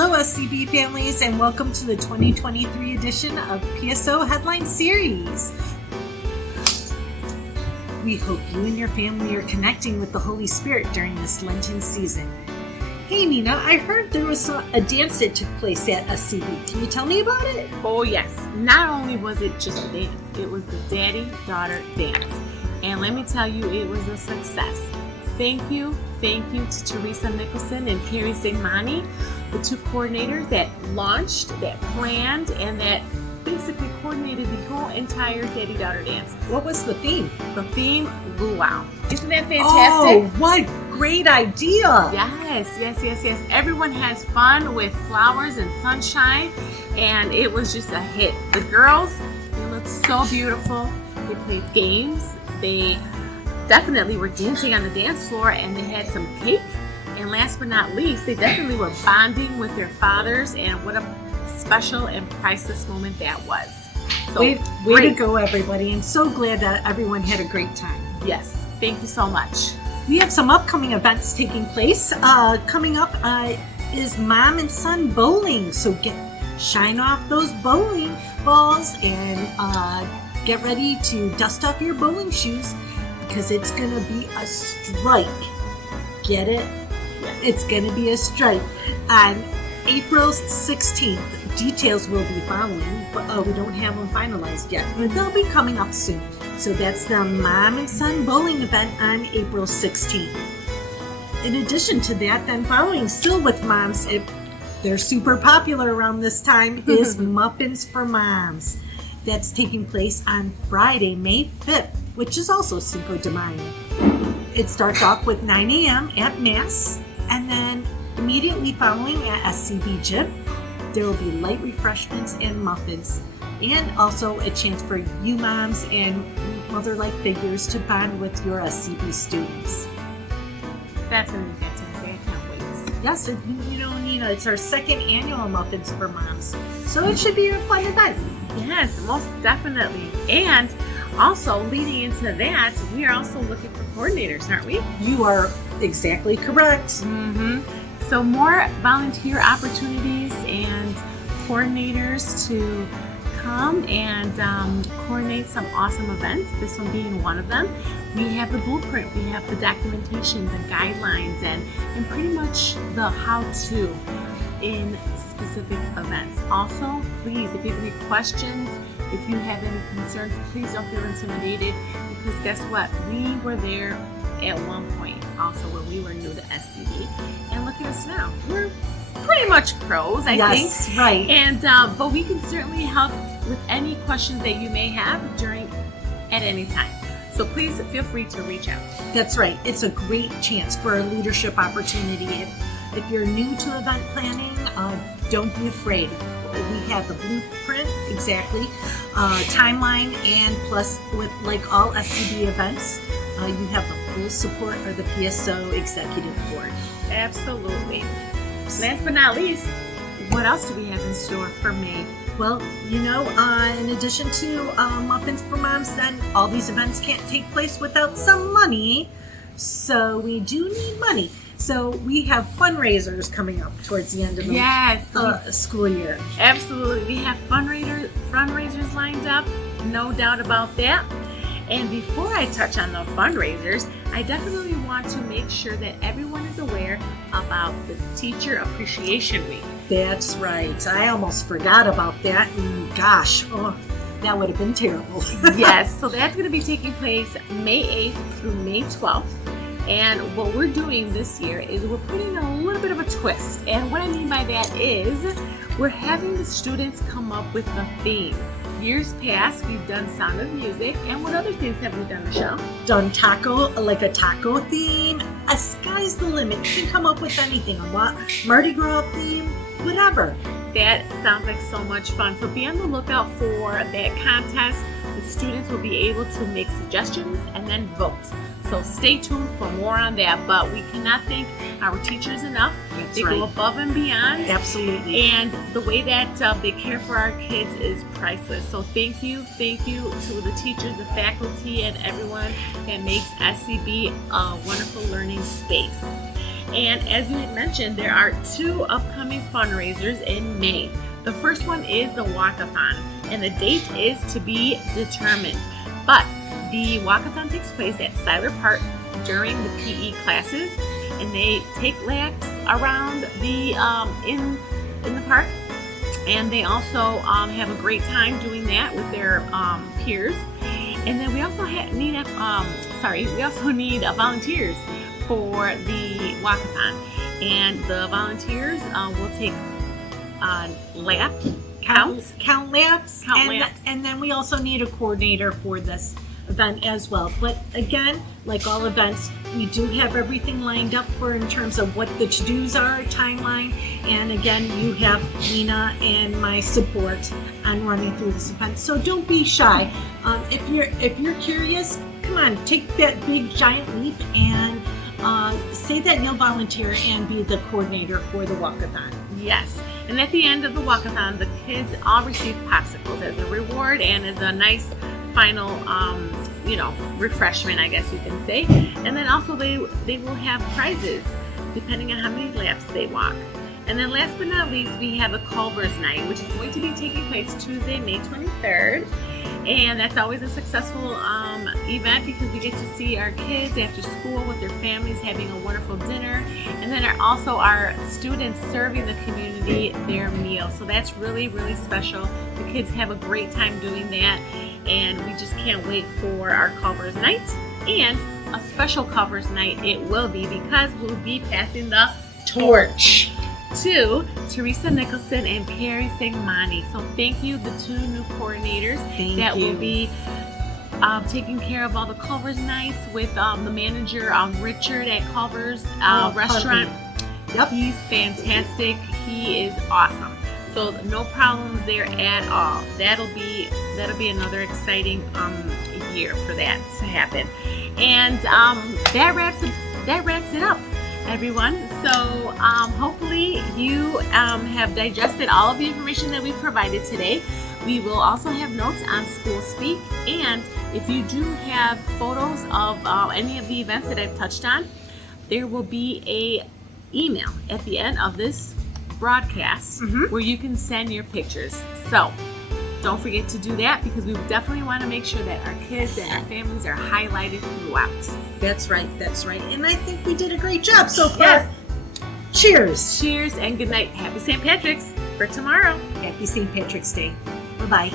Hello, SCB families, and welcome to the 2023 edition of PSO Headline Series. We hope you and your family are connecting with the Holy Spirit during this Lenten season. Hey, Nina, I heard there was a dance that took place at SCB. Can you tell me about it? Oh, yes. Not only was it just a dance, it was the daddy-daughter dance. And let me tell you, it was a success. Thank you to Teresa Nicholson and Carrie Sigmani, the two coordinators that launched, that planned, and that basically coordinated the whole entire daddy-daughter dance. What was the theme? The theme, luau. Isn't that fantastic? Oh, what great idea! Yes. Everyone has fun with flowers and sunshine, and it was just a hit. The girls, they looked so beautiful. They played games. They definitely were dancing on the dance floor, and they had some cake. And last but not least, they definitely were bonding with their fathers, and what a special and priceless moment that was. So, way to go, everybody. I'm so glad that everyone had a great time. Yes, thank you so much. We have some upcoming events taking place. Coming up is Mom and Son Bowling. So shine off those bowling balls and get ready to dust off your bowling shoes, because it's going to be a strike. Get it? Yes. It's going to be a strike on April 16th. Details will be following, but we don't have them finalized yet. But they'll be coming up soon. So that's the Mom and Son Bowling event on April 16th. In addition to that, then following still with moms, they're super popular around this time, is Muffins for Moms. That's taking place on Friday, May 5th, which is also Cinco de Mayo. It starts off with 9 a.m. at Mass, and then immediately following at SCB Gym, there will be light refreshments and muffins, and also a chance for you moms and mother-like figures to bond with your SCB students. That's going to be fantastic. I can't wait. Yes, Nina, it's our second annual Muffins for Moms, so it should be a fun event. Yes, most definitely. And also, leading into that, we are also looking for coordinators, aren't we? You are exactly correct. Mm-hmm. So more volunteer opportunities and coordinators to come and coordinate some awesome events, this one being one of them. We have the blueprint, we have the documentation, the guidelines, and pretty much the how-to in specific events. Also, please, if you have any questions, if you have any concerns, please don't feel intimidated, because guess what? We were there at one point also when we were new to SCB, and look at us now. We're pretty much pros, I think. Yes, right. And but we can certainly help with any questions that you may have at any time. So please feel free to reach out. That's right. It's a great chance for a leadership opportunity. If you're new to event planning, don't be afraid. We have the blueprint, exactly, timeline, and plus, with like all SCB events, you have the full support of the PSO Executive Board. Absolutely. Last but not least, what else do we have in store for May? Well, in addition to Muffins for Moms, then all these events can't take place without some money. So we do need money. So we have fundraisers coming up towards the end of the school year. Absolutely. We have fundraisers lined up, no doubt about that. And before I touch on the fundraisers, I definitely want to make sure that everyone is aware about the Teacher Appreciation Week. That's right. I almost forgot about that. And gosh, that would have been terrible. Yes, so that's going to be taking place May 8th through May 12th. And what we're doing this year is we're putting a little bit of a twist. And what I mean by that is we're having the students come up with a theme. Years past, we've done Sound of Music. And what other things have we done, Michelle? Done taco, like a taco theme. Sky's the limit. You can come up with anything. A Mardi Gras theme, whatever. That sounds like so much fun. So be on the lookout for that contest. The students will be able to make suggestions and then vote. So stay tuned for more on that. But we cannot thank our teachers enough. They go above and beyond. Absolutely. And the way that they care for our kids is priceless. So thank you to the teachers, the faculty, and everyone that makes SCB a wonderful learning space. And as you had mentioned, there are 2 upcoming fundraisers in May. The first one is the walkathon, and the date is to be determined. But the walkathon takes place at Siler Park during the PE classes, and they take laps around the in the park, and they also have a great time doing that with their peers. And then we also need volunteers for the walkathon, and the volunteers will take lap counts, count laps, and then we also need a coordinator for this event as well. But again, like all events, we do have everything lined up for in terms of what the to-dos are, timeline, and again, you have Nina and my support on running through this event. So don't be shy. If you're curious, come on, take that big giant leap and say that you'll volunteer and be the coordinator for the walkathon. Yes. And at the end of the walkathon, the kids all receive popsicles as a reward and as a nice final, refreshment, I guess you can say. And then also they will have prizes depending on how many laps they walk. And then last but not least, we have a Culver's Night, which is going to be taking place Tuesday, May 23rd. And that's always a successful event because we get to see our kids after school with their families having a wonderful dinner. And then also our students serving the community their meal. So that's really, really special. The kids have a great time doing that. And we just can't wait for our Culver's Night. And a special Culver's Night it will be because we'll be passing the torch to Teresa Nicholson and Carrie Sigmani. So thank you, the 2 new coordinators will be taking care of all the Culver's Nights with the manager, Richard at Culver's restaurant. Yep. He's fantastic. He is awesome. So no problems there at all. That'll be another exciting year for that to happen. And that wraps it up, everyone. So hopefully you have digested all of the information that we've provided today. We will also have notes on School Speak, and if you do have photos of any of the events that I've touched on, there will be a email at the end of this broadcast where you can send your pictures. So don't forget to do that because we definitely want to make sure that our kids and our families are highlighted throughout. That's right. And I think we did a great job so far. Yes. Cheers. Cheers and good night. Happy St. Patrick's for tomorrow. Happy St. Patrick's Day. Bye-bye.